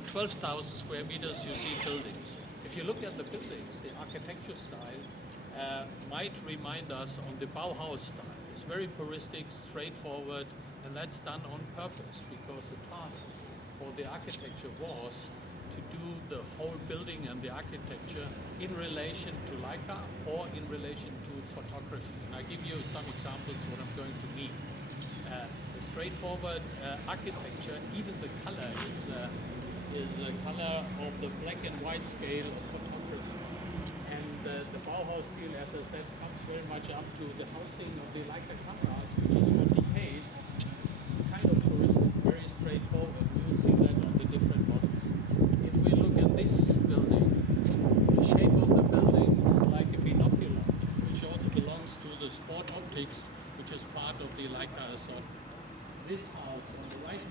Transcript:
on 12,000 square meters you see buildings. If you look at the buildings, the architecture style might remind us on the Bauhaus style. It's very puristic, straightforward, and that's done on purpose because the task for the architecture was to do the whole building and the architecture in relation to Leica or in relation to photography. And I give you some examples what I'm going to mean. The straightforward architecture, even the color is a color of the black and white scale of photography. And the Bauhaus style, as I said, comes very much up to the housing of the Leica cameras, which is for decades kind of touristic, very straightforward. You'll see that on the different models. If we look at this building, the shape of the building is like a binocular, which also belongs to the sport optics, which is part of the Leica assortment. This house on the right